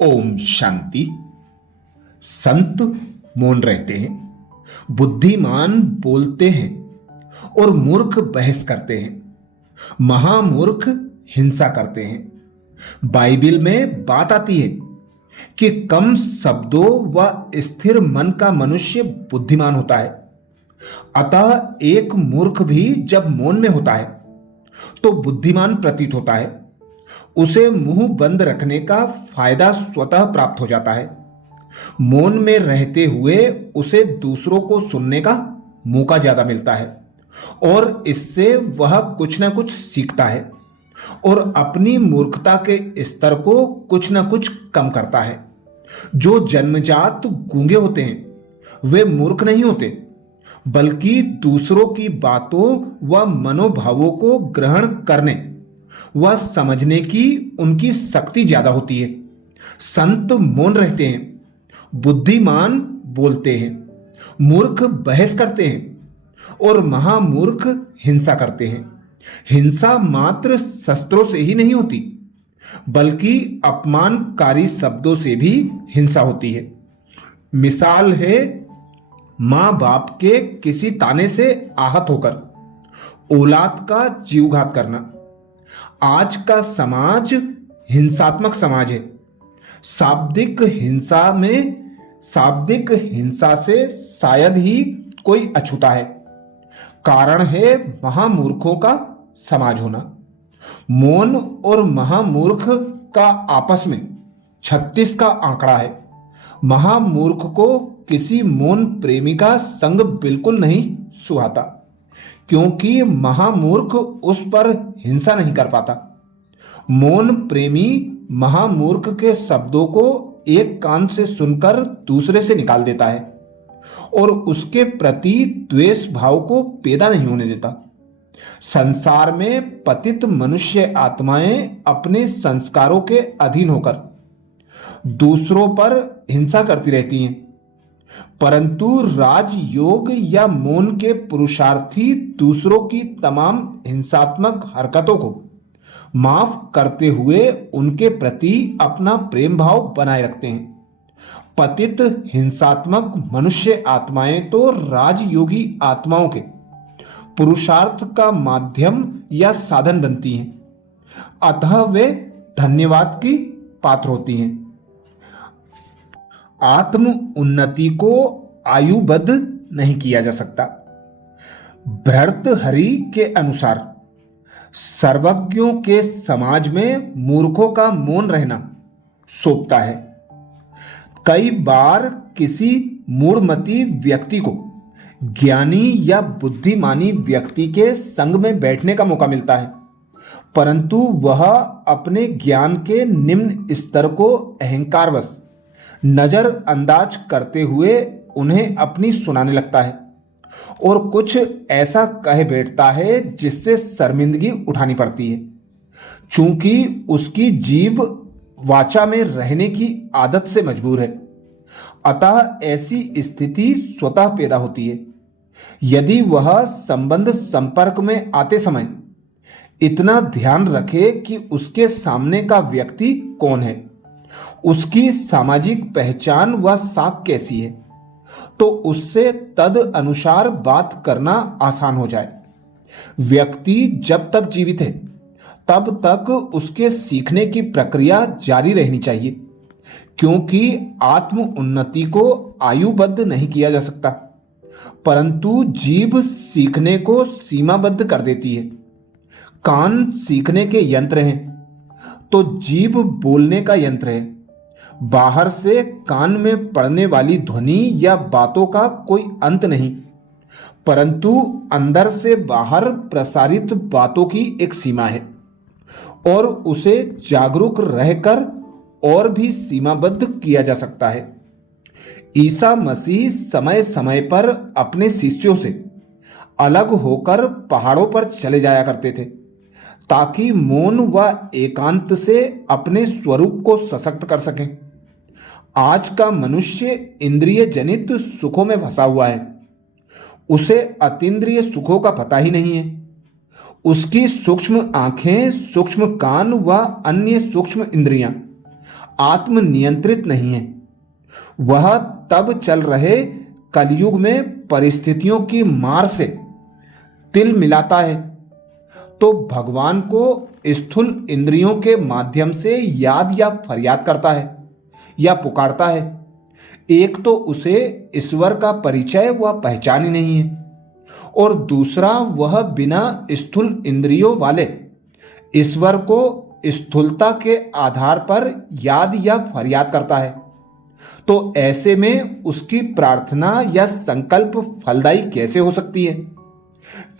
ओम शांति। संत मौन रहते हैं, बुद्धिमान बोलते हैं और मूर्ख बहस करते हैं, महामूर्ख हिंसा करते हैं। बाइबिल में बात आती है कि कम शब्दों व स्थिर मन का मनुष्य बुद्धिमान होता है। अतः एक मूर्ख भी जब मौन में होता है तो बुद्धिमान प्रतीत होता है। उसे मुंह बंद रखने का फायदा स्वतः प्राप्त हो जाता है। मौन में रहते हुए उसे दूसरों को सुनने का मौका ज्यादा मिलता है और इससे वह कुछ ना कुछ सीखता है और अपनी मूर्खता के स्तर को कुछ ना कुछ कम करता है। जो जन्मजात गूंगे होते हैं वे मूर्ख नहीं होते, बल्कि दूसरों की बातों व मनोभावों को ग्रहण करने व समझने की उनकी शक्ति ज्यादा होती है। संत मौन रहते हैं, बुद्धिमान बोलते हैं, मूर्ख बहस करते हैं और महामूर्ख हिंसा करते हैं। हिंसा मात्र शस्त्रों से ही नहीं होती, बल्कि अपमानकारी शब्दों से भी हिंसा होती है। मिसाल है मां बाप के किसी ताने से आहत होकर औलाद का जीवघात करना। आज का समाज हिंसात्मक समाज है। शाब्दिक हिंसा से शायद ही कोई अछूता है। कारण है महामूर्खों का समाज होना। मौन और महामूर्ख का आपस में 36 का आंकड़ा है। महामूर्ख को किसी मौन प्रेमी का संग बिल्कुल नहीं सुहाता, क्योंकि महामूर्ख उस पर हिंसा नहीं कर पाता। मौन प्रेमी महामूर्ख के शब्दों को एक कान से सुनकर दूसरे से निकाल देता है और उसके प्रति द्वेष भाव को पैदा नहीं होने देता। संसार में पतित मनुष्य आत्माएं अपने संस्कारों के अधीन होकर दूसरों पर हिंसा करती रहती हैं, परंतु राजयोग या मौन के पुरुषार्थी दूसरों की तमाम हिंसात्मक हरकतों को माफ करते हुए उनके प्रति अपना प्रेम भाव बनाए रखते हैं। पतित हिंसात्मक मनुष्य आत्माएं तो राजयोगी आत्माओं के पुरुषार्थ का माध्यम या साधन बनती हैं, अतः वे धन्यवाद की पात्र होती हैं। आत्म उन्नति को आयुबद्ध नहीं किया जा सकता। भर्तृहरि के अनुसार सर्वज्ञों के समाज में मूर्खों का मौन रहना शोभता है। कई बार किसी मूढ़मती व्यक्ति को ज्ञानी या बुद्धिमानी व्यक्ति के संग में बैठने का मौका मिलता है, परंतु वह अपने ज्ञान के निम्न स्तर को अहंकारवश नजरअंदाज करते हुए उन्हें अपनी सुनाने लगता है और कुछ ऐसा कह बैठता है जिससे शर्मिंदगी उठानी पड़ती है। चूंकि उसकी जीभ वाचा में रहने की आदत से मजबूर है, अतः ऐसी स्थिति स्वतः पैदा होती है। यदि वह संबंध संपर्क में आते समय इतना ध्यान रखे कि उसके सामने का व्यक्ति कौन है, उसकी सामाजिक पहचान व साख कैसी है, तो उससे तद अनुसार बात करना आसान हो जाए। व्यक्ति जब तक जीवित है तब तक उसके सीखने की प्रक्रिया जारी रहनी चाहिए, क्योंकि आत्म उन्नति को आयुबद्ध नहीं किया जा सकता, परंतु जीभ सीखने को सीमाबद्ध कर देती है। कान सीखने के यंत्र हैं तो जीभ बोलने का यंत्र है। बाहर से कान में पड़ने वाली ध्वनि या बातों का कोई अंत नहीं, परंतु अंदर से बाहर प्रसारित बातों की एक सीमा है और उसे जागरूक रहकर और भी सीमाबद्ध किया जा सकता है। ईसा मसीह समय समय पर अपने शिष्यों से अलग होकर पहाड़ों पर चले जाया करते थे, ताकि मौन व एकांत से अपने स्वरूप को सशक्त कर सकें। आज का मनुष्य इंद्रिय जनित सुखों में फंसा हुआ है। उसे अतीन्द्रिय सुखों का पता ही नहीं है। उसकी सूक्ष्म आंखें, सूक्ष्म कान व अन्य सूक्ष्म इंद्रियां आत्मनियंत्रित नहीं है, वह तब चल रहे कलयुग में परिस्थितियों की मार से तिल मिलाता है तो भगवान को स्थूल इंद्रियों के माध्यम से याद या फरियाद करता है या पुकारता है। एक तो उसे ईश्वर का परिचय व पहचान ही नहीं है, और दूसरा वह बिना स्थूल इंद्रियों वाले ईश्वर को स्थूलता के आधार पर याद या फरियाद करता है। तो ऐसे में उसकी प्रार्थना या संकल्प फलदायी कैसे हो सकती है?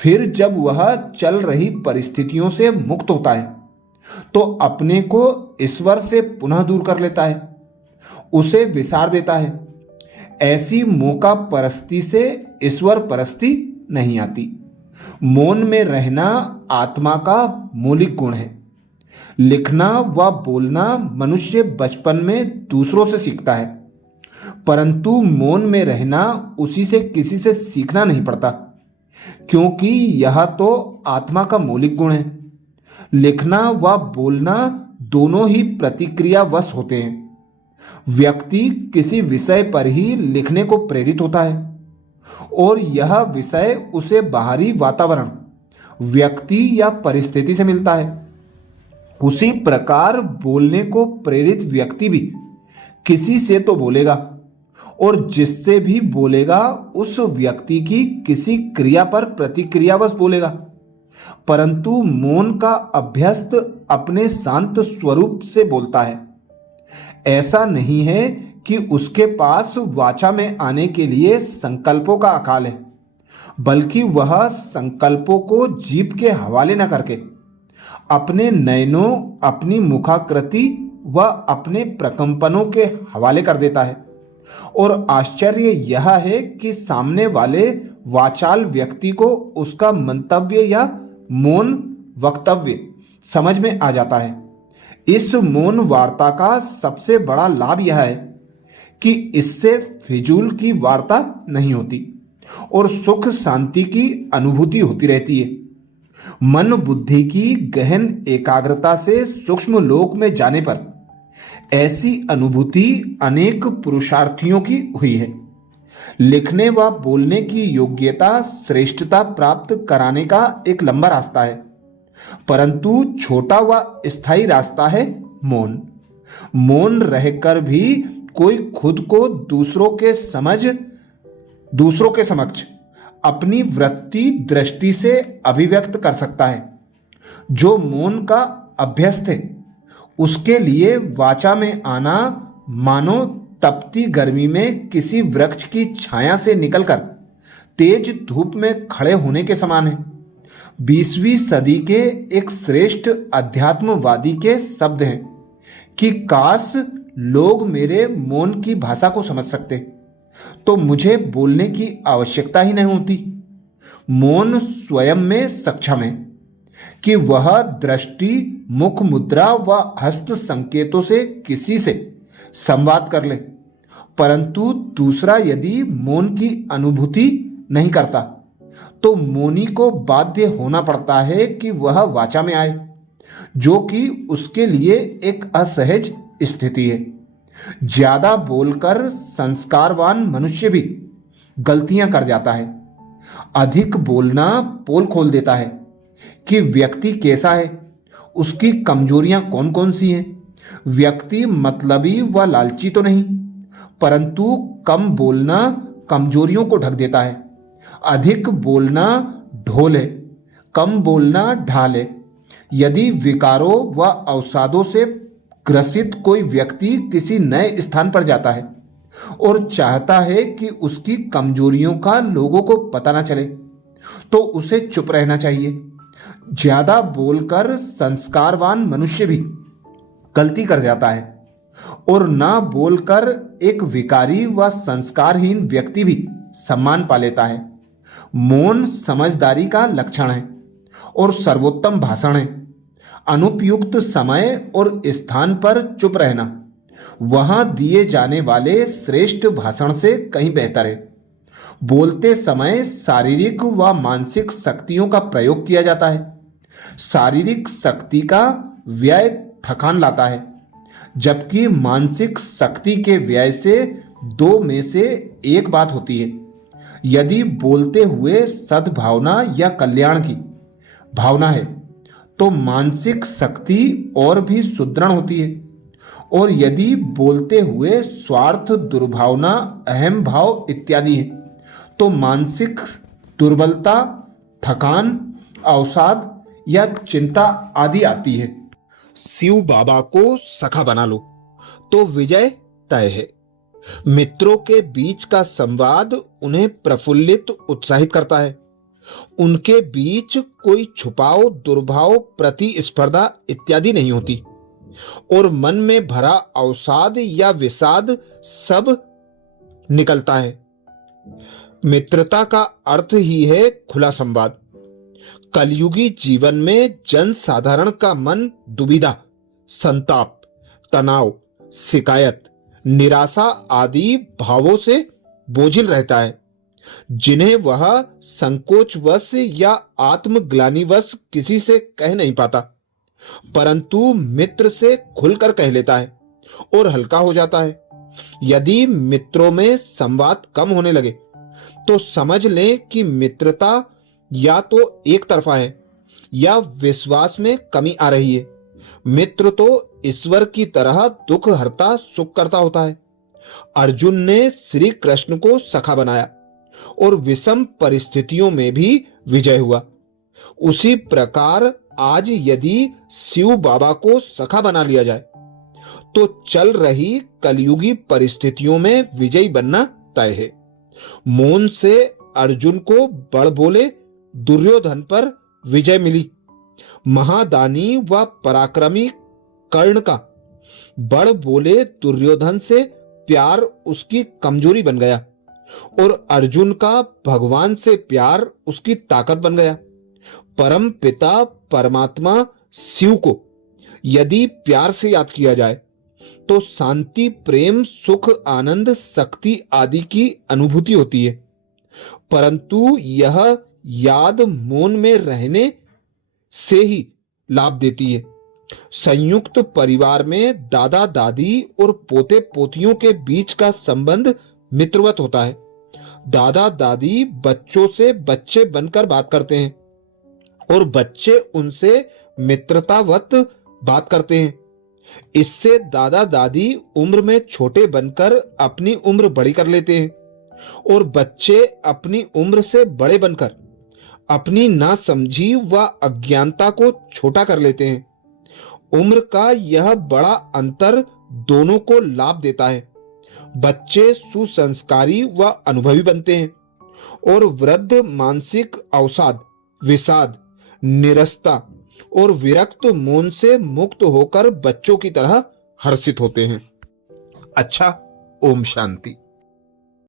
फिर जब वह चल रही परिस्थितियों से मुक्त होता है तो अपने को ईश्वर से पुनः दूर कर लेता है, उसे विसार देता है। ऐसी मौका परस्ती से ईश्वर परस्ती नहीं आती। मौन में रहना आत्मा का मौलिक गुण है। लिखना व बोलना मनुष्य बचपन में दूसरों से सीखता है, परंतु मौन में रहना उसी से किसी से सीखना नहीं पड़ता, क्योंकि यह तो आत्मा का मौलिक गुण है। लिखना व बोलना दोनों ही प्रतिक्रियावश होते हैं। व्यक्ति किसी विषय पर ही लिखने को प्रेरित होता है और यह विषय उसे बाहरी वातावरण, व्यक्ति या परिस्थिति से मिलता है। उसी प्रकार बोलने को प्रेरित व्यक्ति भी किसी से तो बोलेगा, और जिससे भी बोलेगा उस व्यक्ति की किसी क्रिया पर प्रतिक्रियावश बोलेगा। परंतु मौन का अभ्यस्त अपने शांत स्वरूप से बोलता है। ऐसा नहीं है कि उसके पास वाचा में आने के लिए संकल्पों का अकाल है, बल्कि वह संकल्पों को जीभ के हवाले न करके अपने नयनों, अपनी मुखाकृति व अपने प्रकंपनों के हवाले कर देता है। और आश्चर्य यह है कि सामने वाले वाचाल व्यक्ति को उसका मंतव्य या मौन वक्तव्य समझ में आ जाता है। इस मौन वार्ता का सबसे बड़ा लाभ यह है कि इससे फिजूल की वार्ता नहीं होती और सुख शांति की अनुभूति होती रहती है। मन बुद्धि की गहन एकाग्रता से सूक्ष्म लोक में जाने पर ऐसी अनुभूति अनेक पुरुषार्थियों की हुई है। लिखने व बोलने की योग्यता श्रेष्ठता प्राप्त कराने का एक लंबा रास्ता है, परंतु छोटा व स्थायी रास्ता है मौन। मौन रहकर भी कोई खुद को दूसरों के समक्ष अपनी वृत्ति दृष्टि से अभिव्यक्त कर सकता है। जो मौन का अभ्यस्त है उसके लिए वाचा में आना मानो तपती गर्मी में किसी वृक्ष की छाया से निकलकर तेज धूप में खड़े होने के समान है। 20वीं सदी के एक श्रेष्ठ अध्यात्मवादी के शब्द हैं कि काश लोग मेरे मौन की भाषा को समझ सकते तो मुझे बोलने की आवश्यकता ही नहीं होती। मौन स्वयं में सक्षम है कि वह दृष्टि, मुख मुद्रा व हस्त संकेतों से किसी से संवाद कर ले, परंतु दूसरा यदि मौन की अनुभूति नहीं करता तो मौनी को बाध्य होना पड़ता है कि वह वाचा में आए, जो कि उसके लिए एक असहज स्थिति है। ज्यादा बोलकर संस्कारवान मनुष्य भी गलतियां कर जाता है। अधिक बोलना पोल खोल देता है कि व्यक्ति कैसा है, उसकी कमजोरियां कौन कौन सी हैं। व्यक्ति मतलबी व लालची तो नहीं, परंतु कम बोलना कमजोरियों को ढक देता है। अधिक बोलना ढोल है, कम बोलना ढाल है। यदि विकारों व अवसादों से ग्रसित कोई व्यक्ति किसी नए स्थान पर जाता है और चाहता है कि उसकी कमजोरियों का लोगों को पता न चले, तो उसे चुप रहना चाहिए। ज्यादा बोलकर संस्कारवान मनुष्य भी गलती कर जाता है और ना बोलकर एक विकारी व संस्कारहीन व्यक्ति भी सम्मान पा लेता है। मौन समझदारी का लक्षण है और सर्वोत्तम भाषण है। अनुपयुक्त समय और स्थान पर चुप रहना वहां दिए जाने वाले श्रेष्ठ भाषण से कहीं बेहतर है। बोलते समय शारीरिक व मानसिक शक्तियों का प्रयोग किया जाता है। शारीरिक शक्ति का व्यय थकान लाता है, जबकि मानसिक शक्ति के व्यय से दो में से एक बात होती है। यदि बोलते हुए सद्भावना या कल्याण की भावना है तो मानसिक शक्ति और भी सुदृढ़ होती है, और यदि बोलते हुए स्वार्थ, दुर्भावना, अहम भाव इत्यादि है तो मानसिक दुर्बलता, थकान, अवसाद या चिंता आदि आती है। शिव बाबा को सखा बना लो तो विजय तय है। मित्रों के बीच का संवाद उन्हें प्रफुल्लित, उत्साहित करता है। उनके बीच कोई छुपाव, दुर्भाव, प्रतिस्पर्धा इत्यादि नहीं होती, और मन में भरा अवसाद या विषाद सब निकलता है। मित्रता का अर्थ ही है खुला संवाद। कलयुगी जीवन में जन साधारण का मन दुविधा, संताप, तनाव, शिकायत, निराशा आदि भावों से बोझिल रहता है, जिन्हें वह संकोचवश या आत्मग्लानिवश किसी से कह नहीं पाता, परंतु मित्र से खुलकर कह लेता है और हल्का हो जाता है। यदि मित्रों में संवाद कम होने लगे तो समझ लें कि मित्रता या तो एक तरफा है या विश्वास में कमी आ रही है। मित्र तो ईश्वर की तरह दुख हरता, सुख करता होता है। अर्जुन ने श्री कृष्ण को सखा बनाया और विषम परिस्थितियों में भी विजय हुआ। उसी प्रकार आज यदि शिव बाबा को सखा बना लिया जाए तो चल रही कलयुगी परिस्थितियों में विजयी बनना तय है। मौन से अर्जुन को बड़ बोले दुर्योधन पर विजय मिली। महादानी व पराक्रमी कर्ण का बड़ बोले दुर्योधन से प्यार उसकी कमजोरी बन गया, और अर्जुन का भगवान से प्यार उसकी ताकत बन गया। परम पिता परमात्मा शिव को यदि प्यार से याद किया जाए तो शांति, प्रेम, सुख, आनंद, शक्ति आदि की अनुभूति होती है, परंतु यह याद मौन में रहने से ही लाभ देती है। संयुक्त परिवार में दादा दादी और पोते पोतियों के बीच का संबंध मित्रवत होता है। दादा दादी बच्चों से बच्चे बनकर बात करते हैं और बच्चे उनसे मित्रतावत बात करते हैं। इससे दादा दादी उम्र में छोटे बनकर अपनी उम्र बड़ी कर लेते हैं, और बच्चे अपनी उम्र से बड़े बनकर अपनी नासमझी व अज्ञानता को छोटा कर लेते हैं। उम्र का यह बड़ा अंतर दोनों को लाभ देता है। बच्चे सुसंस्कारी व अनुभवी बनते हैं, और वृद्ध मानसिक अवसाद, विषाद, निरस्ता और विरक्त मौन से मुक्त होकर बच्चों की तरह हर्षित होते हैं। अच्छा, ओम शांति।